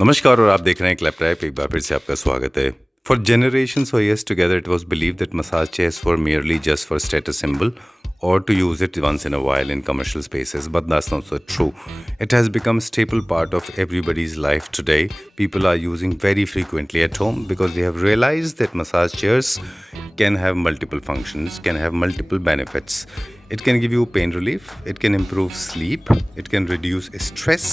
नमस्कार और आप देख रहे हैं क्लैप ट्रैप। एक बार फिर से आपका स्वागत है। For generations or years together, it was believed that massage chairs were merely just for status symbol or to use it once in a while in commercial spaces, but that's not so true. It has become a staple part of everybody's life today. People are using very frequently at home because they have realized that massage chairs can have multiple functions, can have multiple benefits. It can give you pain relief, it can improve sleep, it can reduce stress,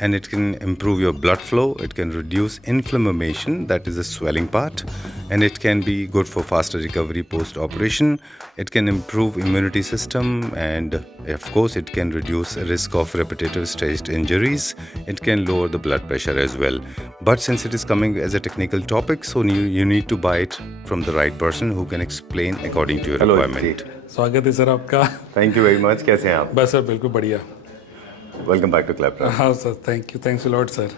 and it can improve your blood flow, it can reduce inflammation, that is the swelling part, and it can be good for faster recovery post-operation. It can improve immunity system, and of course it can reduce risk of repetitive stress injuries. It can lower the blood pressure as well. But since it is coming as a technical topic, so you need to buy it from the right person who can explain according to your requirement. स्वागत है sir आपका। Thank you very much. कैसे हैं आप? बस sir बिल्कुल बढ़िया। Welcome back to clap trap. हाँ sir, thank you, thanks a lot sir.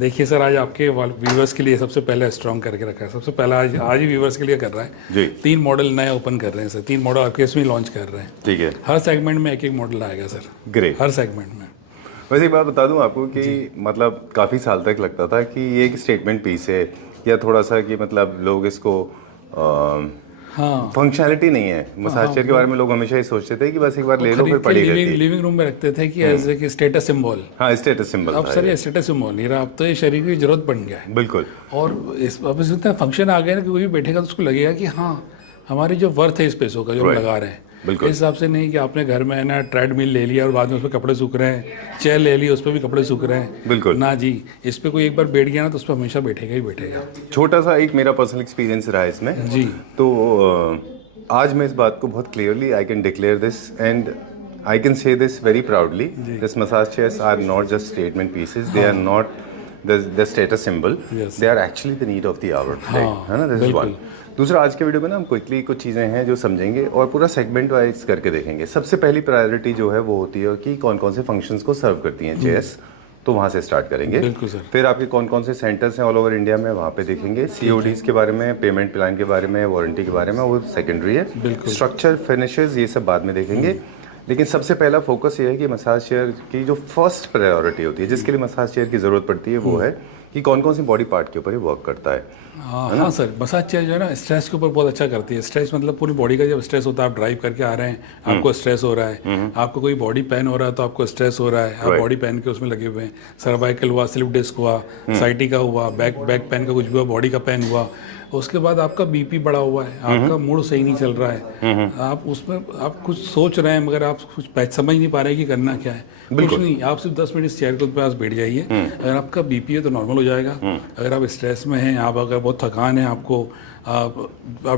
देखिए सर, आज आपके व्यूवर्स के लिए सबसे पहले स्ट्रॉन्ग करके रखा है। सबसे पहला आज ही व्यूवर्स के लिए कर रहे हैं जी। 3 मॉडल नए ओपन कर रहे हैं सर। 3 मॉडल आपके इसमें लॉन्च कर रहे हैं। ठीक है। हर सेगमेंट में एक मॉडल आएगा सर। ग्रेट। हर सेगमेंट में। वैसे एक बात बता दूं आपको कि मतलब काफ़ी साल तक लगता था कि ये एक स्टेटमेंट पीस है या थोड़ा सा कि मतलब लोग इसको फंक्शनैलिटी नहीं है। मसाज चेयर के बारे में लोग हमेशा ही सोचते थे कि बस एक बार ले लो फिर पड़ी रहती है। लिविंग रूम में रखते थे कि एज ए स्टेटस सिंबल। हाँ, स्टेटस सिंबल। अब सर ये स्टेटस सिंबल नहीं रहा, अब तो ये शरीर की जरूरत बन गया है। बिल्कुल। और इस फंक्शन आ गया ना कि कोई भी बैठेगा तो उसको लगेगा कि हाँ, हमारी जो वर्थ है इस पैसों का जो हम लगा रहे हैं, इस हिसाब से नहीं कि आपने घर में है ना ट्रेडमिल ले लिया और बाद में उस पर कपड़े सूख रहे हैं, चेयर ले ली उस पर भी कपड़े सूख रहे हैं। बिल्कुल ना जी, इस पे कोई एक बार बैठ गया ना तो उस पर हमेशा बैठेगा ही बैठेगा। छोटा सा एक मेरा पर्सनल एक्सपीरियंस रहा है इसमें जी। तो आज मैं इस बात को बहुत clearly I can declare this and I can say this very proudly, this massage chairs are not just statement pieces, they are not the status symbol, they are actually the need of the hour today, है ना? This is one. दूसरा, आज के video में ना हम quickly कुछ चीज़ें हैं जो समझेंगे और पूरा सेगमेंट वाइज करके देखेंगे। सबसे पहली प्रायोरिटी जो है वो होती है कि कौन कौन से फंक्शंस को सर्व करती हैं चेयर्स, तो वहाँ से स्टार्ट करेंगे। बिल्कुल सर। फिर आपके कौन कौन से सेंटर्स हैं ऑल ओवर इंडिया में, वहाँ पे देखेंगे। CODs के बारे में, पेमेंट प्लान के बारे में, वारंटी के बारे में, वो सेकेंडरी है। स्ट्रक्चर, फिनिशेस, ये सब बाद में देखेंगे। लेकिन सबसे पहला फोकस ये है कि मसाज चेयर की जो फर्स्ट प्रायोरिटी होती है, जिसके लिए मसाज चेयर की ज़रूरत पड़ती है, वो है कि कौन कौन सी बॉडी पार्ट के ऊपर ये वर्क करता है। हाँ सर, मसाज चेयर जो है ना स्ट्रेस के ऊपर बहुत अच्छा करती है। स्ट्रेस मतलब पूरी बॉडी का जब स्ट्रेस होता है, आप ड्राइव करके आ रहे हैं, आपको स्ट्रेस हो रहा है, आपको कोई बॉडी पेन हो रहा है तो आपको स्ट्रेस हो रहा है, आप बॉडी पेन के उसमें लगे हुए हैं, सर्वाइकल हुआ, स्लिप डिस्क हुआ, साइटिका हुआ, बैक पेन का कुछ भी हुआ, बॉडी का पेन हुआ, उसके बाद आपका BP बढ़ा हुआ है, आपका मूड सही नहीं चल रहा है, आप उसमें आप कुछ सोच रहे हैं मगर आप कुछ समझ नहीं पा रहे कि करना क्या है। कुछ नहीं, आप सिर्फ 10 मिनट इस चेयर के पास बैठ जाइए। अगर आपका BP है तो नॉर्मल हो जाएगा। अगर आप स्ट्रेस में हैं, आप अगर बहुत थकान है आपको, आप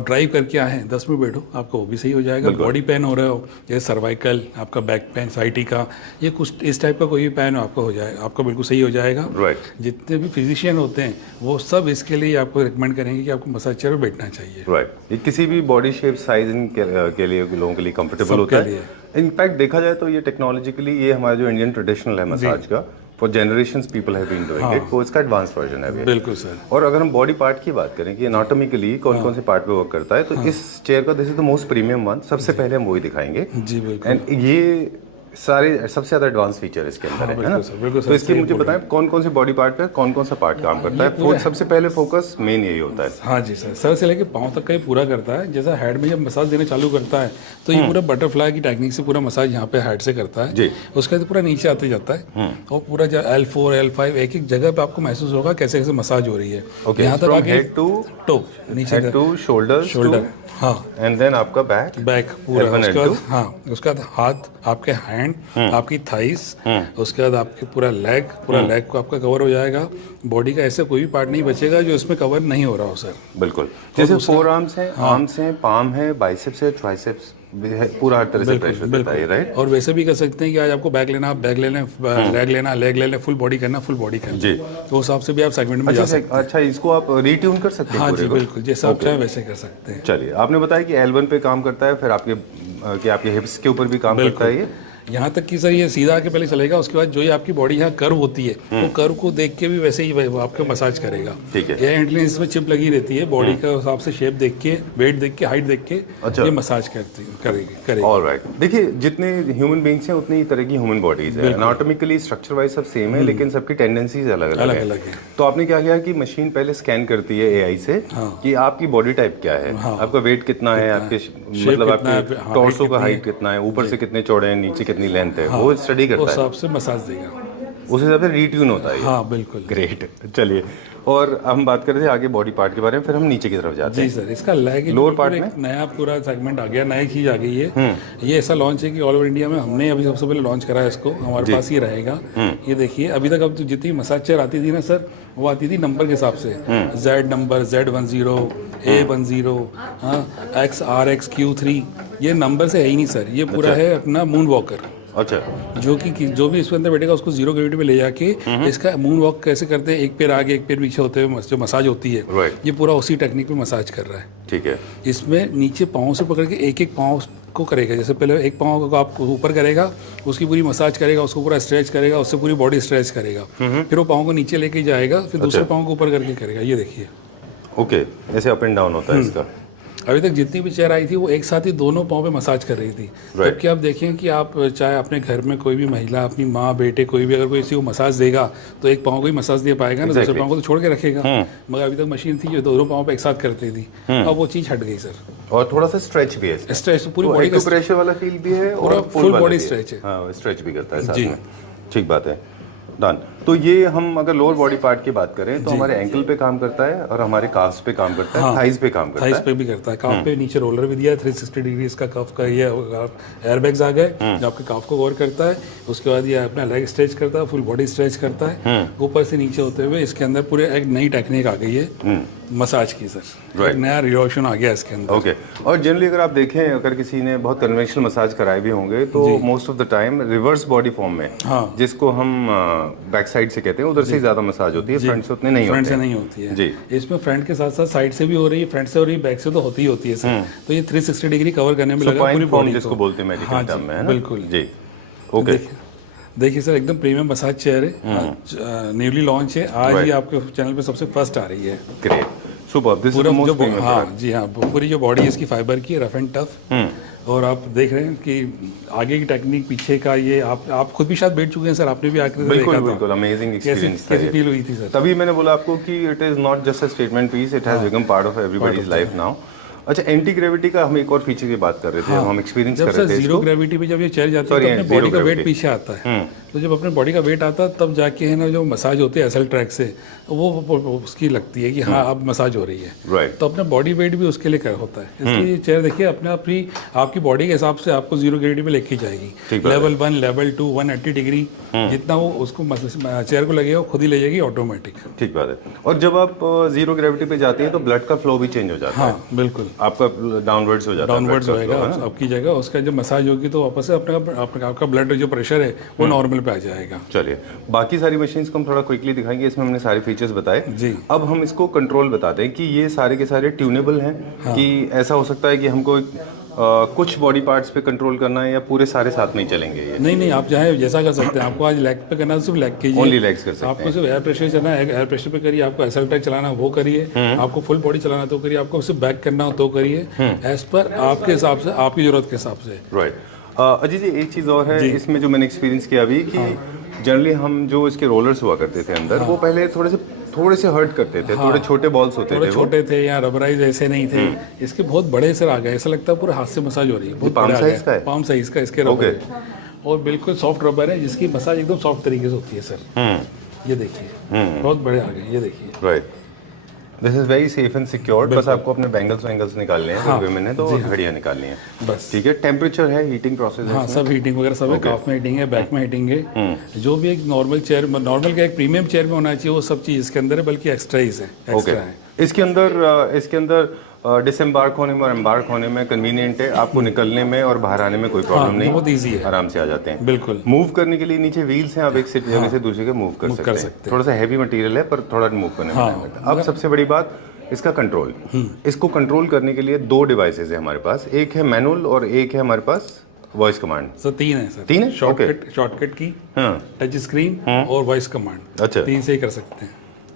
ड्राइव करके आए हैं, 10 मिनट बैठो, आपका वो भी सही हो जाएगा। बॉडी पेन हो रहा हो, जैसे सर्वाइकल, आपका बैक पेन, साइटिका, ये कुछ इस टाइप का कोई भी पेन हो आपका हो जाएगा, आपका बिल्कुल सही हो जाएगा। जितने भी फिजिशियन होते हैं वो सब इसके लिए आपको रिकमेंड करेंगे कि आपको मसाज चेयर पर बैठना चाहिए। ये किसी भी बॉडी शेप साइज के लिए लोगों के लिए कंफर्टेबल होता है। इनफैक्ट देखा जाए तो ये टेक्नोलॉजिकली ये हमारा जो इंडियन ट्रेडिशनल है मसाज का, for generations people have been doing it, वो इसका एडवांस वर्जन है। बिल्कुल सर। और अगर हम बॉडी पार्ट की बात करें कि एनाटॉमिकली कौन कौन से पार्ट पे वर्क करता है, तो इस चेयर का this is the most premium one. सबसे पहले हम वही दिखाएंगे जी। बिल्कुल। एंड ये सारे सबसे ज्यादा एडवांस फीचर इसके अंदर है ना? तो इसकी मुझे बताएं कौन कौन से बॉडी पार्ट पे कौन कौन सा पार्ट काम करता है। सबसे पहले फोकस मेन यही होता है। हाँ जी सर, सर से लेके पाँव तक का ये पूरा करता है। जैसा हेड में जब मसाज देना चालू करता है तो ये पूरा बटरफ्लाई की टेक्निक से पूरा मसाज यहाँ पे हेड से करता है जी। उसके बाद पूरा नीचे आते जाता है और पूरा L4 L5 एक एक जगह पे आपको महसूस होगा कैसे कैसे मसाज हो रही है। यहाँ तक आके हेड टू टो, नीचे टू शोल्डर, हाँ, एंड देन आपका बैक पूरा। उसके बाद हाँ, उसके बाद हाथ, आपके हैंड, आपकी थाइस, उसके बाद आपके पूरा लेग को आपका कवर हो जाएगा। बॉडी का ऐसे कोई भी पार्ट नहीं बचेगा जो इसमें कवर नहीं हो रहा हो सर। बिल्कुल। जैसे फोर आर्म्स हैं, आर्म्स हैं, पाम है, बाइसेप्स है, ट्राइसेप्स, पूरा हर तरह से प्रेशर देता है, राइट? और वैसे भी कर सकते हैं कि आज आपको बैक लेना, आप बैक ले लें, लेग लेना, लेग ले लें, फुल बॉडी करना, फुल बॉडी करना जी। तो उस हिसाब से भी आप सेगमेंट में जा सकते हैं। अच्छा, इसको आप रीट्यून कर सकते हैं? हाँ जी बिल्कुल, जैसा आप चाहें वैसे कर सकते हैं। चलिए, आपने बताया कि L1 पे काम करता है, फिर आपके हिप्स के ऊपर भी काम करता है। यहाँ तक कि सर ये सीधा आके पहले चलेगा, उसके बाद जो ये आपकी बॉडी यहाँ कर्व होती है वो कर्व को देख के भी वैसे ही वो आपका मसाज करेगा। ठीक है। ये इंटेलिजेंस में चिप लगी रहती है, बॉडी का हिसाब से शेप देख के, वेट देख के, हाइट देख के ये मसाज करेगी। ऑलराइट, देखिए जितने ह्यूमन बींग्स हैं उतनी तरह की ह्यूमन बॉडीज है, एनाटॉमिकली स्ट्रक्चर वाइज सब सेम है, लेकिन सबकी टेंडेंसीज अलग अलग है। तो आपने क्या किया कि मशीन पहले स्कैन करती है एआई से कि आपकी बॉडी टाइप क्या है, आपका वेट कितना है, आपके मतलब आपके टॉर्सो का हाइट कितना है, ऊपर से कितने चौड़े हैं, नीचे कितनी लेंथ है, वो स्टडी करता है, उस हिसाब से मसाज देगा, उस हिसाब से रीट्यून होता है। हाँ बिल्कुल। ग्रेट। चलिए, और हम बात कर रहे थे आगे बॉडी पार्ट के बारे में, फिर हम नीचे की तरफ जाते हैं। जी सर, इसका लेग लोअर पार्ट में नया पूरा सेगमेंट आ गया, नई चीज आ गई है। ये ऐसा लॉन्च है कि ऑल ओवर इंडिया में हमने अभी सबसे पहले लॉन्च करा है इसको, हमारे पास ही रहेगा। ये देखिए, अभी तक अब जितनी मसाज चेयर आती थी ना सर, वो आती थी नंबर के हिसाब से, Z नंबर, Z10, A10, हाँ, XRX Q3, ये नंबर से है ही नहीं सर। ये पूरा है अपना मून वॉकर। अच्छा। जो भी इसके अंदर बैठेगा उसको जीरो ग्रेविटी पे ले जाके इसका मून वॉक कैसे करते हैं, एक पैर आगे एक पैर पीछे होते हुए जो मसाज होती है, ये पूरा उसी टेक्निक पे मसाज कर रहा है। ठीक है। इसमें नीचे पाँव से पकड़ के एक एक पाँव को करेगा। जैसे पहले एक पाँव को आप ऊपर करेगा, उसकी पूरी मसाज करेगा, उसको पूरा स्ट्रेच करेगा, उससे पूरी बॉडी स्ट्रेच करेगा, फिर वो पाँव को नीचे लेके जाएगा, फिर दूसरे पाँव को ऊपर करके करेगा। ये देखिए, ओके, ऐसे अप एंड डाउन होता है इसका। अभी तक जितनी भी चेयर आई थी वो एक साथ ही दोनों पाँव पे मसाज कर रही थी। जबकि आप देखें कि आप चाहे अपने घर में कोई भी महिला, अपनी माँ, बेटे, कोई भी अगर कोई किसी को मसाज देगा तो एक पाँव को ही मसाज दे पाएगा ना, दूसरे पाँव को तो छोड़ के रखेगा। मगर अभी तक मशीन थी जो दोनों पाँव पे एक साथ करती थी, अब वो चीज़ हट गई सर। और थोड़ा सा स्ट्रेच भी है, स्ट्रेच पूरी बॉडी का प्रेशर वाला फील भी है और फुल बॉडी स्ट्रेच है। हाँ, स्ट्रेच भी करता है साथ में। ठीक बात है, डन। तो ये हम अगर लोअर बॉडी पार्ट की बात करें तो हमारे एंकल पे काम करता है और हमारे काफ्स पे काम करता है, थाइज पे काम करता है। थाइज पे भी करता है, काफ पे नीचे रोलर भी दिया है, 360 डिग्री इसका काफ का ये एयरबैग्स आ गए जो आपके काफ को कवर करता है। उसके बाद ये अपना लेग स्ट्रेच करता है, फुल बॉडी स्ट्रेच करता है, ऊपर से नीचे होते हुए। इसके अंदर पूरे एक नई टेक्निक आ गई है मसाज की सर, एक नया रिवॉल्यूशन आ गया इसके अंदर। ओके। और जनरली अगर आप देखें, अगर किसी ने बहुत कन्वेंशनल मसाज कराए भी होंगे तो most of the time reverse body form में, जिसको हम बैक साइड से कहते हैं, उधर से ज्यादा मसाज होती है, फ्रंट से उतने नहीं होती है। फ्रंट से नहीं होती है जी। इसमें फ्रंट के साथ साथ साइड से भी हो रही है, फ्रंट से हो रही है, बैक से तो होती ही होती है सर। तो ये 360 डिग्री कवर करने में लगा पूरी बॉडी, जिसको बोलते हैं मेडिकल टर्म में, है ना? बिल्कुल जी। ओके। देखिए सर, एकदम प्रीमियम मसाज चेयर है, न्यूली लॉन्च है, आज ही आपके चैनल पे सबसे फर्स्ट आ रही है। Great, super. This is the most premium. हाँ जी, हाँ, पूरी जो बॉडी है इसकी फाइबर की, रफ एंड टफ। और आप देख रहे हैं कि आगे की टेक्निक, पीछे का ये आप खुद भी शायद बैठ चुके हैं सर, आपने भी आकर बिल्कुल बिल्कुल अमेजिंग एक्सपीरियंस। कैसी फील हुई थी सर? तभी मैंने बोला आपको कि it is not just a statement piece, it has become part of everybody's life now. अच्छा, एंटी ग्रेविटी का हम एक और फीचर की बात कर रहे थे, हम एक्सपीरियंस कर रहे थे। जीरो ग्रेविटी पे जब ये चेयर जाती है तो अपने बॉडी का वेट पीछे आता है, तो जब अपने बॉडी का वेट आता है तब जाके है ना जो मसाज होती है एसएल ट्रैक से, वो उसकी लगती है कि हाँ अब मसाज हो रही है। राइट। तो अपना बॉडी वेट भी उसके लिए होता है, इसलिए ये चेयर देखिए अपने अपनी आपकी बॉडी के हिसाब से आपको जीरो ग्रेविटी पे लेके जाएगी। लेवल 1, लेवल 2, 180 डिग्री जितना वो उसको चेयर को लगेगा खुद ही ले जाएगी ऑटोमेटिक। ठीक बात है। और जब आप जीरो ग्रेविटी पे जाते हैं तो ब्लड का फ्लो भी चेंज हो जाता है। हाँ बिल्कुल, आपका डाउनवर्ड्स हो जाता है, डाउनवर्ड्स होएगा आपकी जगह, उसका जब मसाज होगी तो वापस से आपका ब्लड जो प्रेशर है वो नॉर्मल पे आ जाएगा। चलिए, बाकी सारी मशीन्स को हम थोड़ा क्विकली दिखाएंगे, इसमें हमने सारे फीचर्स बताए जी। अब हम इसको कंट्रोल बताते हैं कि ये सारे के सारे ट्यूनेबल हैं। कि ऐसा हो सकता है कि हमको कुछ बॉडी पार्ट्स पे कंट्रोल करना है या पूरे सारे साथ में ही चलेंगे ये? नहीं, आप चाहे जैसा कर सकते हैं। आपको आज लेग पे करना है तो सिर्फ लेग कीजिए, ओनली लेग्स कर सकते हैं। आपको सिर्फ एयर प्रेशर चलाना है, एयर प्रेशर पे करिए। आपको एसएल ट्रैक चलाना है वो करिए, आपको फुल बॉडी चलाना तो करिए, आपको सिर्फ बैक करना हो तो करिए, एज पर आपके हिसाब से, आपकी जरूरत के हिसाब से। राइट। अजय जी, एक चीज़ और है इसमें जो मैंने एक्सपीरियंस किया अभी कि जनरली हम जो इसके रोलर्स हुआ करते थे अंदर, वो पहले थोड़े से हर्ट करते थे, थोड़े छोटे बॉल्स होते थे, थोड़े छोटे थे या रबराइज ऐसे नहीं थे। इसके बहुत बड़े सर आ गए, ऐसा लगता है पूरा हाथ से मसाज हो रही है। बहुत पाम साइज का है, पाम साइज का इसके रबर है और बिल्कुल सॉफ्ट रबर है जिसकी मसाज एकदम सॉफ्ट तरीके से होती है सर। ये देखिए, बहुत बड़े आ गए, ये देखिए। Right, this is very safe and secured. बस आपको अपने बैंगल्स निकालने हैं, विमेन है तो घड़ियां निकालनी है बस। ठीक है, टेम्परेचर है, हीटिंग प्रोसेस है। हाँ, सब हीटिंग वगैरह सब है, काफ में हीटिंग है, बैक में हीटिंग है। जो भी एक नॉर्मल चेयर, नॉर्मल का एक प्रीमियम चेयर में होना चाहिए वो सब चीज़ इसके अंदर है, बल्कि एक्स्ट्रा ही है, एक्स्ट्रा है। इसके अंदर डिसएम्बार्क होने में और एम्बार्क होने में कन्वीनियंट है, आपको निकलने में और बाहर आने में कोई प्रॉब्लम नहीं, बहुत ईजी है, आराम से आ जाते हैं। बिल्कुल। मूव करने के लिए नीचे व्हील्स हैं, आप एक जगह से दूसरी जगह मूव कर सकते हैं। थोड़ा सा हैवी मटेरियल है पर थोड़ा मूव करने में। अब सबसे बड़ी बात इसका कंट्रोल। इसको कंट्रोल करने के लिए 2 डिवाइसेस है हमारे पास, एक है मैनुअल और एक है हमारे पास वॉइस कमांड सर 3 है सर। 3 है? शॉर्टकट की, हाँ, टच स्क्रीन और वॉइस कमांड। अच्छा। 3 से ही कर सकते हैं।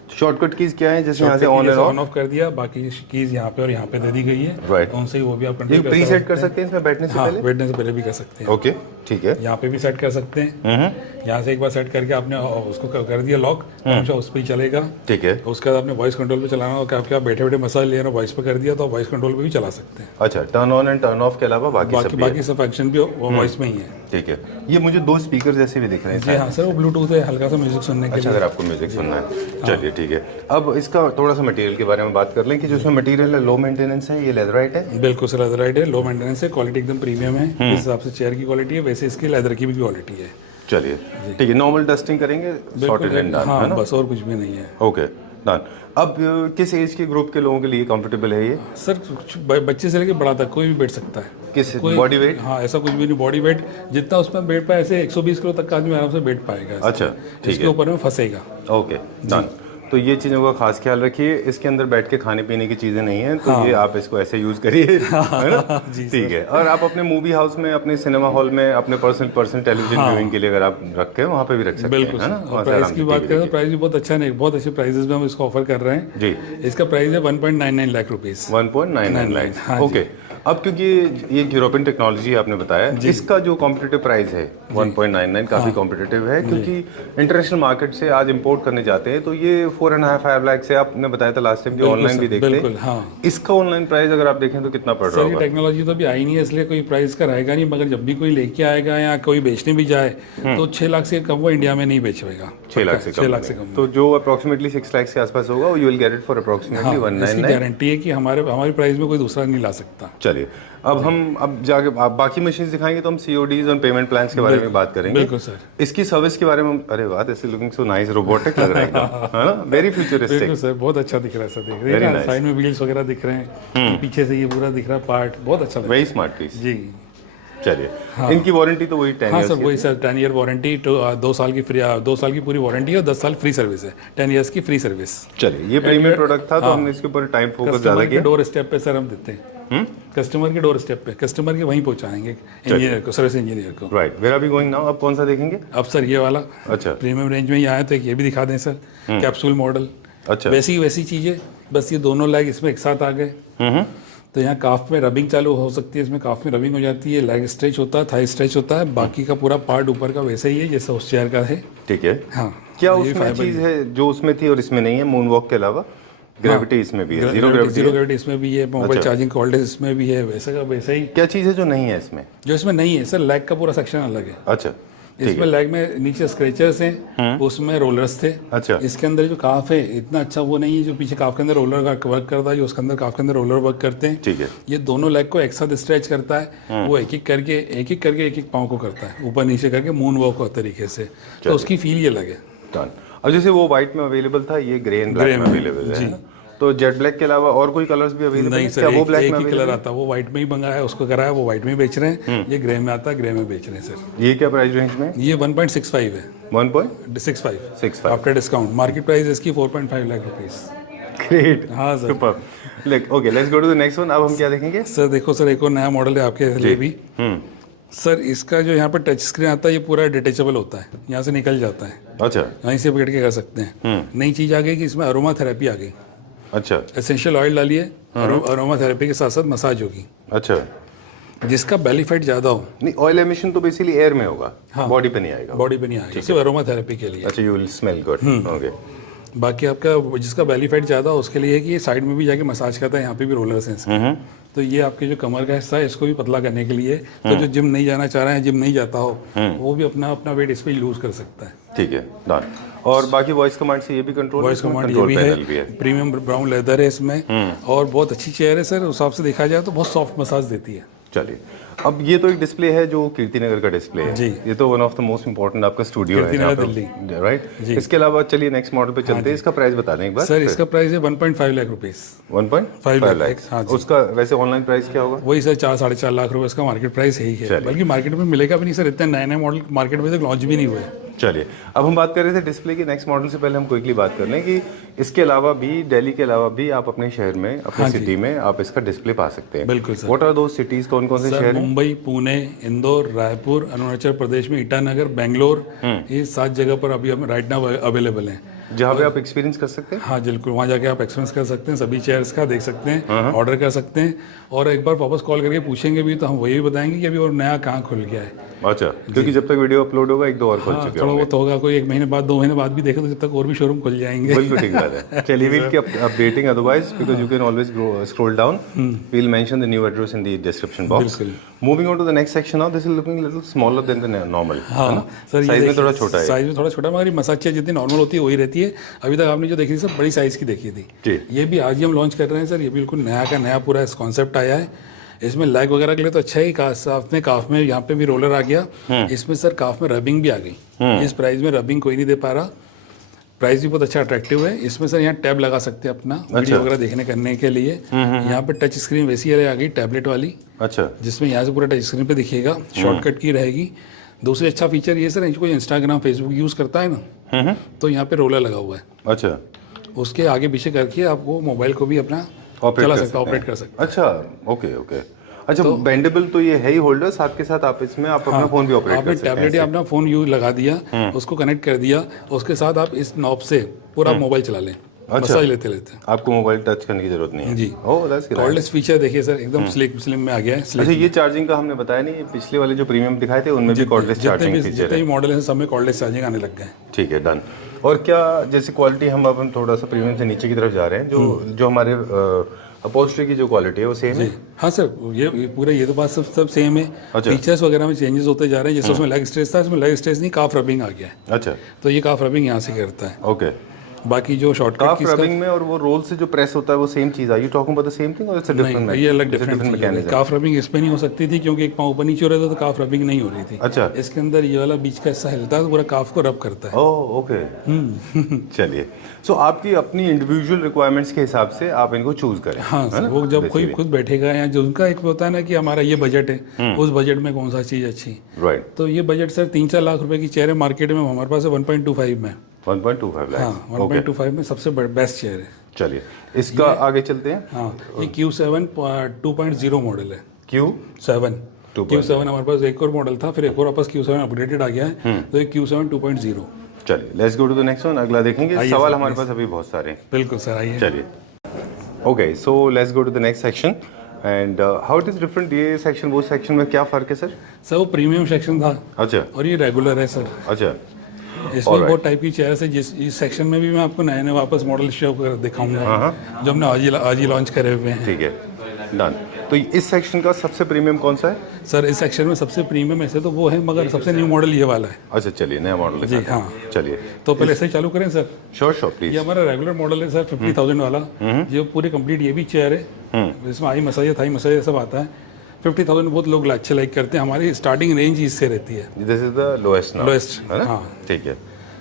शॉर्टकट कीज क्या है? जैसे यहाँ से ऑन एंड ऑन ऑफ कर दिया, बाकी कीज यहाँ पे और यहाँ पे दे दी गई है। राइट, उनसे ही वो भी आप ये कंट्रोल प्री सेट कर सकते हैं इसमें बैठने से पहले? बैठने से पहले भी कर सकते हैं। ओके, ठीक है। यहाँ पे भी सेट कर सकते हैं। यहाँ से एक बार सेट करके आपने उसको कर दिया लॉक, हमेशा उस पर ही चलेगा। ठीक है। उसके बाद आपने वॉइस कंट्रोल पे चलाना हो, क्या आप बैठे बैठे मसाज ले रहे हो, वॉइस पे कर दिया तो वॉइस कंट्रोल पे भी चला सकते हैं। अच्छा, turn on and turn off के अलावा बाकी सब फंक्शन भी वॉइस में ही है। ठीक है। ये मुझे 2 स्पीकर जैसे भी दिख रहे हैं। जी हाँ सर, वो ब्लूटूथ है, हल्का सा म्यूजिक सुनने के अच्छा, लिए। अगर आपको म्यूजिक सुनना है, चलिए ठीक है। अब इसका थोड़ा सा मटेरियल के बारे में बात कर लें कि जो इसमें मटेरियल है लो मेंटेनेंस है, ये लेदराइट है? बिल्कुल सर, लेदराइट है, लो मेंटेनेंस है, क्वालिटी एकदम प्रीमियम है। जिस हिसाब से चेयर की क्वालिटी है वैसे इसकी लेदर की भी क्वालिटी है। चलिए ठीक है, नॉर्मल डस्टिंग करेंगे, सॉर्टेड एंड डन, है ना? बस, और कुछ भी नहीं है। Okay, done. अब किस एज के ग्रुप के लोगों के लिए कंफर्टेबल है ये? सर बच्चे से लेकर बड़ा तक कोई भी बैठ सकता है। किस बॉडी वेट? हाँ, ऐसा कुछ भी नहीं, बॉडी वेट जितना उसमें बैठ पाए, ऐसे 120 किलो तक का आदमी आराम से बैठ पाएगा। अच्छा, ठीक है। इसके ऊपर में फंसेगा। Okay, done. तो ये चीज़ों का खास ख्याल रखिए। इसके अंदर बैठ के खाने पीने की चीज़ें नहीं हैं, तो ये आप इसको ऐसे यूज़ करिए, है ना? ठीक है। और आप अपने मूवी हाउस में, अपने सिनेमा हॉल में, अपने पर्सनल टेलीविजन व्यूइंग के लिए अगर आप रखते हैं, वहाँ पे भी रख सकते हैं, है ना? प्राइस की बात करें तो प्राइस भी बहुत अच्छा नहीं, बहुत अच्छे प्राइसेस में हम इसको ऑफर कर रहे हैं जी। इसका प्राइस है 1.99 लाख रुपीस। 1.99 लाख, ओके। अब क्योंकि ये यूरोपियन टेक्नोलॉजी आपने बताया, इसका जो कॉम्पिटिटिव प्राइस है 1.99 काफ़ी कॉम्पिटिटिव है, क्योंकि इंटरनेशनल मार्केट से आज इंपोर्ट करने जाते हैं तो ये 4.5 लाख से, आपने बताया था लास्ट टाइम कि ऑनलाइन भी देखते हैं। इसका ऑनलाइन प्राइस अगर आप देखें तो कितना पड़ रहा होगा? टेक्नोलॉजी तो अभी आई नहीं है, इसलिए कोई प्राइस का रहेगा नहीं, मगर जब भी कोई लेके आएगा या कोई बेचने भी जाए तो 6 लाख से कम वो इंडिया में नहीं बेचेगा। 6 लाख से कम। तो जो अप्रोक्सीमेटली 6 लाख के आसपास होगा, you will get it for approximately 199। Guarantee है कि हमारी प्राइस में कोई दूसरा नहीं ला सकता। चलिए, अब जाके आप बाकी मशीन दिखाएंगे तो हम CODs और पेमेंट प्लान्स के बारे में बात करेंगे। बिल्कुल सर। इसकी सर्विस के बारे में, अरे वाह, this is looking so nice, robotic लग रहा है, है ना? Very futuristic. बिल्कुल सर, बहुत अच्छा दिख रहा है सर, देख रहे हैं साइड में व्हील्स वगैरह दिख रहे हैं, पीछे से ये पूरा दिख रहा है पार्ट, बहुत अच्छा। वेरी स्मार्ट पीस जी। चलिए, इनकी वारंटी तो वही 10 हाँ सर, वही सर, 10 ईयर वारंटी, 2 साल की फ्री, 2 साल की पूरी वारंटी है और 10 साल फ्री सर्विस है, 10 ईयर्स की फ्री सर्विस। चलिए, ये प्रीमियम प्रोडक्ट था तो हमने इसके ऊपर टाइम फोकस ज़्यादा किया। डोर स्टेप पे सर हम देते हैं, कस्टमर के डोर स्टेप पे, कस्टमर के वहीं पहुंचाएंगे इंजीनियर को, सर्विस इंजीनियर को। Right, where are we going now? अब कौन सा देखेंगे? अब सर ये वाला, अच्छा, प्रीमियम रेंज में ही आया तो एक ये भी दिखा दें सर, कैप्सूल मॉडल। अच्छा, वैसी चीज़ें, बस ये दोनों लेग इसमें एक साथ आ गए। तो यहाँ काफ में रबिंग चालू हो सकती है, इसमें काफ में रबिंग हो जाती है, लेग स्ट्रेच होता है, थाई स्ट्रेच होता है, बाकी का पूरा पार्ट ऊपर का वैसे ही है जैसा उस चेयर का है। ठीक है। हाँ, क्या उसमें चीज़ है जो उसमें थी और इसमें नहीं है? मून वॉक के अलावा ग्रेविटी इसमें भी है, जीरो ग्रेविटी इसमें भी है, मोबाइल चार्जिंग कॉल्डेज इसमें भी है, वैसे का वैसा ही। क्या चीज़ है जो नहीं है इसमें? जो इसमें नहीं है सर, लेग का पूरा सेक्शन अलग है। अच्छा, इसमें लेग में नीचे स्क्रेचर्स हैं, उसमें रोलर्स थे। अच्छा, इसके अंदर जो काफ है इतना अच्छा वो नहीं है, जो पीछे काफ के अंदर रोलर वर्क करता है, जो उसके अंदर काफ के अंदर रोलर वर्क करते हैं। ठीक है। ये दोनों लेग को एक साथ स्ट्रेच करता है, वो एक एक पाँव को करता है, ऊपर नीचे करके मून वॉक तरीके से, तो उसकी फील ये लगे। अब जैसे वो व्हाइट में अवेलेबल था, ये ग्रे एंड ब्लैक में अवेलेबल है, तो जेट ब्लैक के अलावा और कोई कलर्स भी अवेलेबल नहीं है? सर, क्या वो ब्लैक एक में ही कलर आता है, वो व्हाइट में ही मंगाया, उसको कराया, वो व्हाइट में बेच रहे हैं। ये ग्रे में आता है, ग्रे में बेच रहे हैं सर। ये क्या प्राइस रेंज में? ये 1.65 है। 1.65 आफ्टर डिस्काउंट मार्केट प्राइस इसकी 4.5 लाख रुपीस। ग्रेट, हाँ sir. Super. Okay, let's go to the next one. अब हम क्या देखेंगे? सर देखो सर, एक और नया मॉडल है आपके लिए भी। सर इसका जो यहाँ पर टच स्क्रीन आता है, ये पूरा डिटेचेबल होता है, यहाँ से निकल जाता है। अच्छा, यहीं से पकड़ के कर सकते हैं। नई चीज़ आ गई कि इसमें अरोमा थेरेपी आ गई। अच्छा, एसेंशियल ऑयल डालिए, अरोमा थेरेपी के साथ साथ मसाज होगी। अच्छा, जिसका बेली फैट ज़्यादा हो। नहीं, ऑयल एमिशन तो बेसिकली एयर में होगा, बॉडी पे नहीं आएगा। बॉडी पे नहीं आएगा, सिर्फ अरोमा थेरेपी के लिए। अच्छा, you will smell good. Okay, बाकी आपका जिसका बेली फैट ज़्यादा हो उसके लिए है कि ये साइड में भी जाके मसाज करता है, यहाँ पे भी रोलर्स हैं इसके। तो ये आपके जो कमर का हिस्सा है इसको भी पतला करने के लिए, तो जो जिम नहीं जाना चाह रहे हैं, जिम नहीं जाता हो, वो भी अपना वेट इस पर लूज कर सकता है। ठीक है, डन। और बाकी वॉइस कमांड से ये भी कंट्रोल, वॉइस कमांड ये भी है, प्रीमियम ब्राउन लेदर है इसमें, और बहुत अच्छी चेयर है सर, उस हिसाब से देखा जाए तो बहुत सॉफ्ट मसाज देती है। चलिए, अब ये तो एक डिस्प्ले है जो कीर्ति नगर का डिस्प्ले है जी। ये तो one of the most important आपका स्टूडियो है यहाँ पे, राइट? इसके अलावा चलिए नेक्स्ट मॉडल पे चलते हैं। इसका प्राइस बता दें एक बार सर। इसका प्राइस है 1.5 लाख रुपीस। 1.5 लाख। उसका वैसे ऑनलाइन प्राइस क्या होगा? वही सर 4-4.5 लाख रुपए इसका मार्केट प्राइस यही है, बल्कि मार्केट में मिलेगा भी नहीं सर, इतने नए नए मॉडल मार्केट में तक लॉन्च भी नहीं हुए। चलिए, अब हम बात कर रहे थे डिस्प्ले की। नेक्स्ट मॉडल से पहले हम क्विकली बात कर लें कि इसके अलावा भी, दिल्ली के अलावा भी आप अपने शहर में, अपनी सिटी में आप इसका डिस्प्ले पा सकते हैं। बिल्कुल sir. What are those cities, कौन कौन से शहर हैं? मुंबई, पुणे, इंदौर, रायपुर, अरुणाचल प्रदेश में ईटानगर, बेंगलोर, ये 7 जगह पर अभी हम राइट नाउ अवेलेबल हैं, जहाँ पे आप एक्सपीरियंस कर सकते हैं। हाँ बिल्कुल, वहाँ जाके आप एक्सपीरियंस कर सकते हैं, सभी चेयर्स का देख सकते हैं, ऑर्डर कर सकते हैं, और एक बार वापस कॉल करके पूछेंगे भी तो हम वही बताएंगे कि अभी और नया कहाँ खुल गया है। अच्छा, क्योंकि जब तक वीडियो अपलोड होगा 1-2 और खुल चुके थोड़ा होंगे। बहुत होगा, कोई 1 महीने बाद, 2 महीने बाद भी देखे तो जब तक और भी शोरूम खुल जाएंगे। बिल्कुल ठीक बात है। चलिए, we'll keep updating otherwise because you can always scroll down. We will mention the new address in the description box. Moving on to the next section now, this is looking little smaller than the normal. हाँ sir, size में थोड़ा छोटा है। Size में थोड़ा छोटा, मगर massage chair जितनी नॉर्मल होती है वही रहती है। अभी तक आपने जो देखी थी सब बड़ी साइज की देखी थी, ये भी आज ही हम लॉन्च कर रहे हैं सर। ये बिल्कुल नया का नया पूरा कॉन्सेप्ट आया है। इसमें लेग वगैरह के लिए तो अच्छा ही, काफ में यहाँ पे भी रोलर आ गया। इसमें सर काफ में रबिंग भी आ गई। इस प्राइस में रबिंग कोई नहीं दे पा रहा। प्राइस भी बहुत अच्छा अट्रैक्टिव है। इसमें सर यहाँ टैब लगा सकते हैं अपना वीडियो वगैरह देखने करने के लिए। यहाँ पे टच स्क्रीन वैसी आ गई टैबलेट वाली, अच्छा, जिसमें यहाँ से पूरा टच स्क्रीन पे दिखेगा, शॉर्टकट की रहेगी। दूसरी अच्छा फीचर ये सर, कोई इंस्टाग्राम फेसबुक यूज़ करता है ना, तो यहाँ पे रोलर लगा हुआ है। अच्छा, उसके आगे पीछे करके आप वो मोबाइल को भी अपना चला सकते, ऑपरेट कर सकते। अच्छा, ओके ओके। अच्छा, बेंडेबल तो ये है ही होल्डर, साथ के साथ आप इसमें आप अपना फोन भी ऑपरेट कर सकते हैं। टैबलेट या अपना फोन यूज लगा दिया, उसको कनेक्ट कर दिया, उसके साथ आप इस नॉब से पूरा मोबाइल चला लें। मसाज लेते लेते आपको मोबाइल टच करने की जरूरत नहीं है जी। Oh that's great. Cordless feature देखिए सर, एकदम स्लिम में आ गया है। अच्छा, ये चार्जिंग का हमने बताया नहीं, ये पिछले वाले जो प्रीमियम दिखाए थे उनमें भी कॉर्डलेस चार्जिंग फीचर है। जितने भी मॉडल हैं सब में कॉर्डलेस चार्जिंग आने लग गए। ठीक है, डन। और क्या जैसे क्वालिटी, हम अपन थोड़ा सा प्रीमियम से नीचे की तरफ जा रहे हैं, जो हमारे अपॉल्स्ट्री की जो क्वालिटी है वो सेम है? हाँ सर, ये पूरा ये तो बात सब सेम है। फीचर्स वगैरह में चेंजेस होते जा रहे हैं। जैसे उसमें लेग स्ट्रेस था, इसमें लेग स्ट्रेस नहीं, काफ रबिंग आ गया है। अच्छा, तो ये काफ रबिंग यहाँ से करता है। ओके। बाकी जो शॉर्टकट काफ रबिंग में और वो रोल से जो प्रेस होता है वो सेम चीज है? You talking about the same thing और इट्स अ डिफरेंट? ये अलग डिफरेंट मैकेनिज्म। काफ रबिंग इस पे नहीं हो सकती थी क्योंकि एक पाँव ऊपर नीचे हो रहा था, तो काफ रबिंग नहीं हो रही थी। अच्छा, इसके अंदर ये वाला बीच का हिस्सा हिलता है तो पूरा काफ को रब करता है। Oh okay. चलिए, सो आपकी अपनी इंडिविजुअल रिक्वायरमेंट्स के हिसाब से आप इनको चूज करें। हाँ सर, वो जब कोई खुद बैठेगा या जो उनका एक होता है ना कि हमारा ये बजट है, उस बजट में कौन सा चीज़ अच्छी, राइट। तो ये बजट सर 3-4 लाख रुपए की चेयर है मार्केट में, हमारे पास है 1.25 में। 1.25 लाख? हाँ, 1.25 में सबसे बेस्ट चेयर है। चलिए, इसका आगे चलते हैं। हाँ, ये Q7 2.0 मॉडल है। Q7 Q7 हमारे पास एक और मॉडल था, फिर एक और वापस Q7 अपग्रेडेड आ गया है, तो ये Q7 2.0। चलिए, let's go to the next one. अगला देखेंगे। सवाल हमारे पास अभी बहुत सारे हैं। बिल्कुल सर, आइए। चलिए, okay, so let's go to the next section and how it is different. ये सेक्शन वो सेक्शन में क्या फर्क है सर? सर वो प्रीमियम सेक्शन था, अच्छा, और ये रेगुलर है सर। अच्छा, इसमें बहुत टाइप की चेयर है। जिस इस सेक्शन में भी मैं आपको नए नए वापस मॉडल शो कर दिखाऊंगा, जो हमने आज ही लॉन्च करे हुए हैं। ठीक है, डन। तो इस सेक्शन का सबसे प्रीमियम कौन सा है सर? इस सेक्शन में सबसे प्रीमियम ऐसे तो वो है, मगर सबसे न्यू मॉडल ये वाला है। अच्छा, चलिए, नया मॉडल जी हाँ। चलिए, तो पहले ऐसे ही चालू करें सर। Sure sure please. ये हमारा रेगुलर मॉडल है सर, 50,000 वाला, जो पूरे कंप्लीट ये भी चेयर है। इसमें आई मसाज, थाई मसाज सब आता है। 50,000 बहुत लोग अच्छे लाइक करते हैं। हमारी स्टार्टिंग रेंज इससे रहती है। This is the lowest now, lowest, हाँ ठीक है।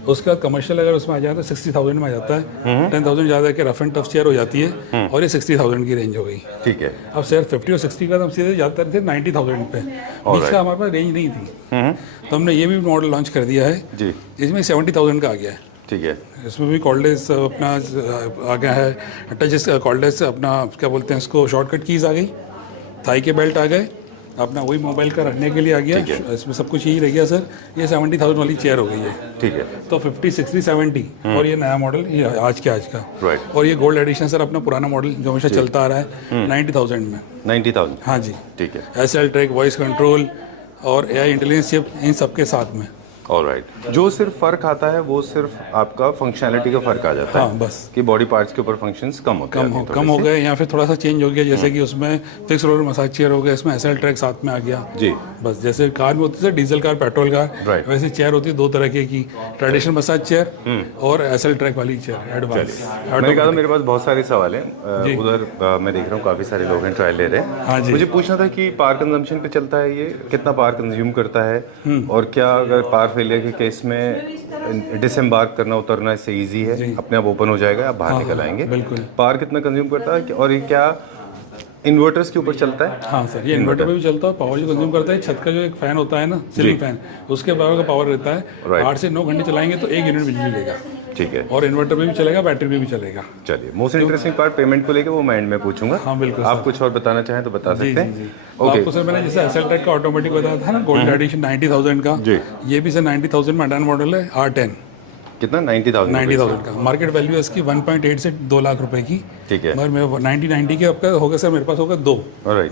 उसके बाद कमर्शियल अगर उसमें आ जाए तो 60,000 में आ जाता है। 10,000 ज़्यादा के रफ एंड टफ चेयर हो जाती है, और ये 60,000 की रेंज हो गई। ठीक है। अब शेयर 50 और 60 का तो हम सीधे जाते थे 90,000 पे। बीच का हमारे पास रेंज नहीं थी, तो हमने ये भी मॉडल लॉन्च कर दिया है जी। इसमें 70,000 का आ गया है। ठीक है। इसमें भी कॉर्डलेस अपना आ गया है, टच कॉर्डलेस अपना क्या बोलते हैं इसको, शॉर्टकट कीज आ गई, थाई के बेल्ट आ गए, अपना वही मोबाइल का रखने के लिए आ गया। इसमें सब कुछ यही रह गया सर। ये 70,000 वाली चेयर हो गई है। ठीक है। तो 50, 60, 70 और ये नया मॉडल, ये आज का राइट। और ये गोल्ड एडिशन सर, अपना पुराना मॉडल जो हमेशा चलता आ रहा है 90,000 में। 90,000? हाँ जी। ठीक है। SL ट्रैक, वॉइस कंट्रोल और AI इंटेलिजेंस चिप, इन सबके साथ में। ऑलराइट। जो सिर्फ फर्क आता है वो सिर्फ आपका फंक्शनैलिटी का फर्क आ जाता है। हाँ, बस कि बॉडी पार्ट्स के ऊपर फंक्शंस कम होते हैं, कम हो गए, या फिर थोड़ा सा चेंज हो गया, जैसे कि उसमें फिक्स रोलर मसाज चेयर हो गया, इसमें SL ट्रैक साथ में आ गया जी। बस जैसे कार में होती है डीजल कार, पेट्रोल कार, वैसे चेयर होती है दो तरह की, ट्रेडिशनल मसाज चेयर और SL ट्रैक वाली चेयर एडवांस। मैंने कहा मेरे पास बहुत सारे सवाल हैं उधर, मैं देख रहा हूँ काफी सारे लोग हैं ट्रायल ले रहे हैं। हाँ जी। मुझे पूछना था कि पावर कंजम्पशन पे चलता है ये, कितना पावर कंज्यूम करता है, और क्या अगर पावर फेलियर के केस में डिसएम्बार्क करना उतरना इससे इजी है, अपने आप ओपन हो जाएगा, आप बाहर निकल आएंगे। बिल्कुल। पावर कितना कंज्यूम करता है और ये क्या इन्वर्टर्स के ऊपर चलता है? हाँ सर, ये इन्वर्टर पे भी चलता है, पावर जो कंज्यूम करता है, छत का जो एक फैन होता है ना, सीलिंग फैन, उसके पावर का पावर रहता है। 8 से 9 घंटे चलाएंगे तो 1 यूनिट बिजली लेगा। ठीक है। और इन्वर्टर पे भी चलेगा, बैटरी पे भी चलेगा। चलिए, मोस्ट इंटरेस्टिंग पार्ट पेमेंट को लेकर वो मैं एंड में पूछूंगा। हाँ बिल्कुल। आप कुछ और बताना चाहें तो बता सकते हैं। ओके। आपको सर मैंने जैसे एसएलटेक का ऑटोमेटिक बताया था ना, गोल्ड एडिशन 90,000 का, ये भी सर 90,000 में अडान मॉडल है, R10। कितना? 90,000 का मार्केट वैल्यू है इसकी 1.8 से 2 लाख रुपए की। ठीक है। मगर मैं 90 के आपका होगा सर, मेरे पास होगा 2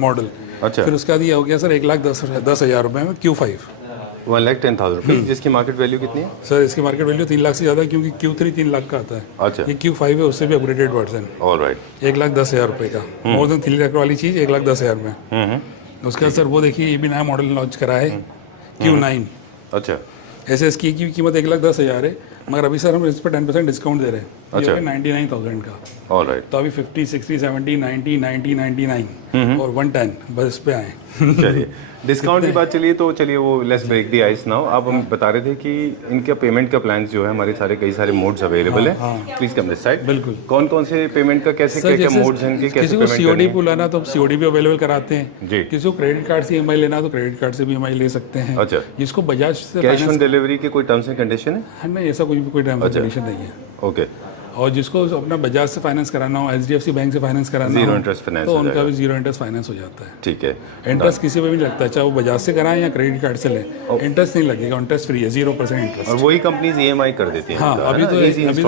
मॉडल। अच्छा। फिर उसके बाद ये हो गया सर 1,10,000 रुपए में Q5। 1,10,000 रुपये, जिसकी मार्केट वैल्यू कितनी है? सर इसकी मार्केट वैल्यू 3 लाख से ज़्यादा है, क्योंकि Q3 3 लाख का आता है। अच्छा। ये Q5 है, उससे भी अपग्रेडेड वर्जन। ऑलराइट। 1,10,000 रुपए का, मोर देन 3 लाख वाली चीज़ 1,10,000 में। उसके बाद सर वो देखिए, ये भी नया मॉडल लॉन्च करा है, Q9। अच्छा। ऐसे इसकी कीमत 1,10,000 है, मगर अभी सर हम इस पर 10% डिस्काउंट दे रहे हैं। अच्छा। 99,000 का। ऑलराइट। तो अभी 50, 60, 70, 90, 90, 99 और 110 बस इस पे आए। चलिए, डिस्काउंट की बात चलिए तो चलिए वो let's break the ice now. आप हम बता रहे थे कि इनका पेमेंट का प्लान जो है, हमारे सारे कई सारे मोड्स अवेलेबल हैं। Please come this side. बिल्कुल। कौन कौन से पेमेंट का कैसे क्या मोड्स हैं इनके, कैसे किसी को पेमेंट सीओडी करनी है? बुलाना तो सीओडी भी अवेलेबल कराते हैं जी। किसी को क्रेडिट कार्ड से ईएमआई लेना तो क्रेडिट कार्ड से भी ईएमआई ले सकते हैं। अच्छा। जिसको बजाज से कैश ऑन डिलीवरी के कोई टर्म्स एंड कंडीशन है? नहीं, ऐसा कोई टर्म कंडीशन नहीं है। ओके। और जिसको अपना बजाज से फाइनेंस कराना हो, एचडीएफसी बैंक से फाइनेंस कराना हो, जीरो इंटरेस्ट फाइनेंस तो उनका भी जीरो इंटरेस्ट फाइनेंस हो जाता है। ठीक है। इंटरेस्ट किसी पे भी नहीं लगता है, चाहे वो बजाज से कराएं या क्रेडिट कार्ड से लें, इंटरेस्ट नहीं लगेगा, इंटरेस्ट फ्री है, 0% इंटरेस्ट। और वही कंपनीज ईएमआई कर देती हैं? हाँ, अभी तो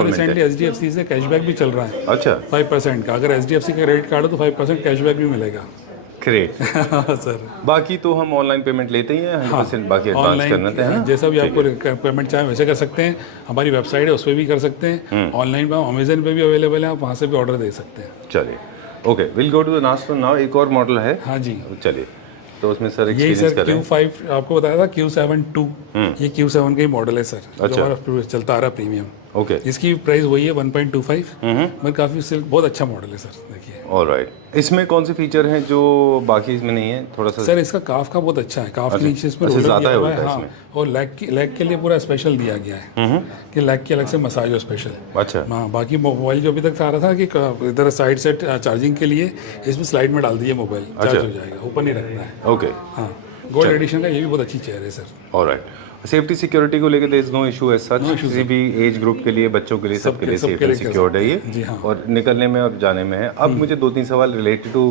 रिसेंटली एचडीएफसी से कैशबैक भी चल रहा है। अच्छा। 5% का, अगर एचडीएफसी का क्रेडिट कार्ड हो तो 5% कैशबैक भी मिलेगा। ग्रेट। सर बाकी तो हम ऑनलाइन पेमेंट लेते ही हैं 100%, बाकी एडवांस करना है ना? जैसा भी आपको पेमेंट चाहे वैसे कर सकते हैं। हमारी वेबसाइट है, उस पर भी कर सकते हैं। ऑनलाइन पे अमेजन पे भी अवेलेबल है, आप वहाँ से भी ऑर्डर दे सकते हैं। चलिए, okay, will go to the next one now. एक और मॉडल है। हाँ जी। चलिए, तो उसमें सर यही एक्सपीरियंस सर कर रहे हैं। Q5 आपको बताया था, Q7 II, ये Q7 का ही मॉडल है सर, जो हमारा चलता आ रहा है प्रीमियम। ओके। इसकी प्राइस वही है 1.25, मगर काफ़ी बहुत अच्छा मॉडल है सर, देखिए। ऑलराइट। इसमें कौन से फीचर हैं जो बाकी इसमें नहीं है? थोड़ा सा सर इसका काफ का बहुत अच्छा है, काफ के नीचे इसमें रोलर ज़्यादा दिया हुआ है है। हाँ, और लेग के लिए पूरा स्पेशल दिया गया है कि लेग के अलग से मसाज हो स्पेशल। अच्छा। हाँ, बाकी मोबाइल जो अभी तक आ रहा था कि इधर साइड से चार्जिंग के लिए, इसमें स्लाइड में डाल दिए मोबाइल, चार्ज हो जाएगा, ऊपर नहीं रखना है। ओके। हाँ, गोल्ड एडिशन का ये भी बहुत अच्छी चेयर है सर। ऑलराइट। सेफ्टी सिक्योरिटी को लेकर there is no issue as such, किसी भी एज ग्रुप के लिए, बच्चों के लिए, सबके लिए सेफ एंड सिक्योर्ड है ये। जी हाँ। और निकलने में और जाने में है। अब मुझे 2-3 सवाल रिलेटेड टू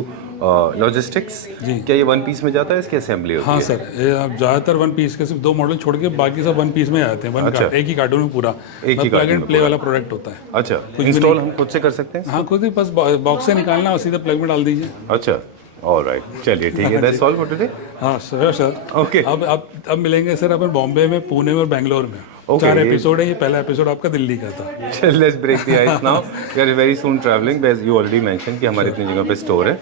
लॉजिस्टिक्स। क्या ये वन पीस में जाता है, इसकी असेंबली होती है? हाँ सर, ये आप ज़्यादातर वन पीस के सिर्फ 2 मॉडल छोड़ के बाकी सब वन पीस में आते हैं। अच्छा। एक ही कार्टून में पूरा एक ही प्लग एंड प्ले वाला प्रोडक्ट होता है। अच्छा, इंस्टॉल हम खुद से कर सकते हैं? हाँ, खुद ही बस बॉक्स से निकालना और सीधा प्लग में डाल दीजिए। अच्छा, ऑलराइट, चलिए ठीक है, दैट्स ऑल फॉर टुडे। हाँ सर। ओके। अब मिलेंगे सर अपन बॉम्बे में, पुणे में और बैंगलोर में। 4 एपिसोड है, ये पहला एपिसोड आपका दिल्ली का था। Let's break the ice now. We are very soon travelling, as you already mention कि हमारे इतनी जगह पे स्टोर है,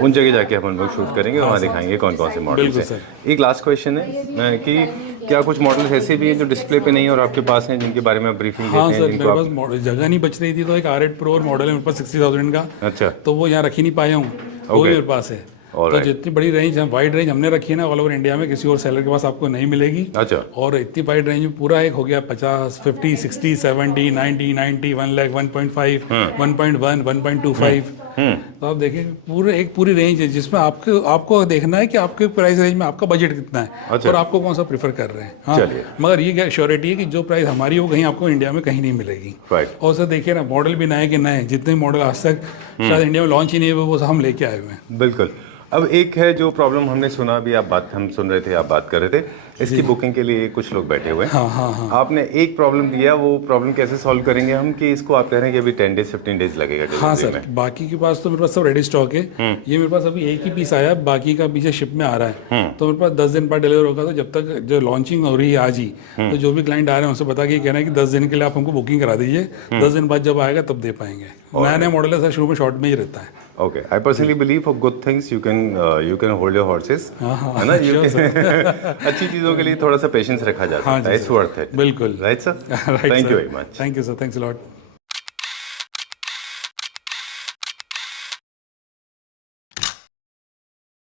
उन जगह जाके अपन लोग शूट करेंगे, वहाँ दिखाएंगे कौन कौन से मॉडल्स हैं। एक लास्ट क्वेश्चन है कि क्या कुछ मॉडल्स ऐसे भी हैं जो डिस्प्ले पे नहीं है और आपके पास हैं, जिनके बारे में आप ब्रीफिंग देते हैं? हाँ सर, मेरे पास जगह नहीं बच रही थी, तो एक R8 Pro और मॉडल है मेरे पास 60,000 का। अच्छा। तो वो यहाँ रख ही नहीं पाया हूँ, वो भी मेरे पास है। तो जितनी बड़ी रेंज, वाइड रेंज हमने रखी है ना, ऑल ओवर इंडिया में किसी और सेलर के पास आपको नहीं मिलेगी। अच्छा। और इतनी वाइड रेंज में पूरा एक हो गया 50, 50, 60, 70, 90, 90, 1 लाख, 1.5, 1.1, 1.25। तो आप देखिए एक पूरी रेंज है, जिसमें आपको देखना है कि आपके प्राइस रेंज में आपका बजट कितना है। और आपको कौन सा प्रीफर कर रहे हैं। हाँ, मगर ये श्योरिटी है कि जो प्राइस हमारी हो, कहीं आपको इंडिया में कहीं नहीं मिलेगी। और सर देखिए ना, मॉडल भी नए के नए, जितने मॉडल आज तक शायद इंडिया में लॉन्च ही नहीं हुए, वो हम लेके आए हुए हैं। बिल्कुल। अब एक है जो प्रॉब्लम हमने सुना, अभी हम सुन रहे थे, आप बात कर रहे थे, इसकी बुकिंग के लिए कुछ लोग बैठे हुए हैं। हाँ। आपने एक प्रॉब्लम दिया, वो प्रॉब्लम कैसे सॉल्व करेंगे हम, कि इसको आप कह रहे हैं कि अभी 10 डेज 15 डेज लगेगा? हाँ सर, बाकी के पास तो मेरे पास सब रेडी स्टॉक है। ये मेरे पास अभी एक ही पीस आया, बाकी का पीछे शिप में आ रहा है। तो मेरे पास 10 दिन बाद डिलीवर होगा। तो जब तक जो लॉन्चिंग हो रही है आज ही, तो जो भी क्लाइंट आ रहे हैं उनसे बता के कह रहे हैं कि 10 दिन के लिए आप हमको बुकिंग करा दीजिए, 10 दिन बाद जब आएगा तब दे पाएंगे। नया मॉडल है सर, शुरू में शॉर्ट में ही रहता है। Okay, I personally believe for good things you can hold your horses, है ना? अच्छी चीजों के लिए थोड़ा सा पेशेंस रखा जा सकता है, इट्स वर्थ इट। बिल्कुल, right sir, thank you very much. Thank you sir, thanks a lot.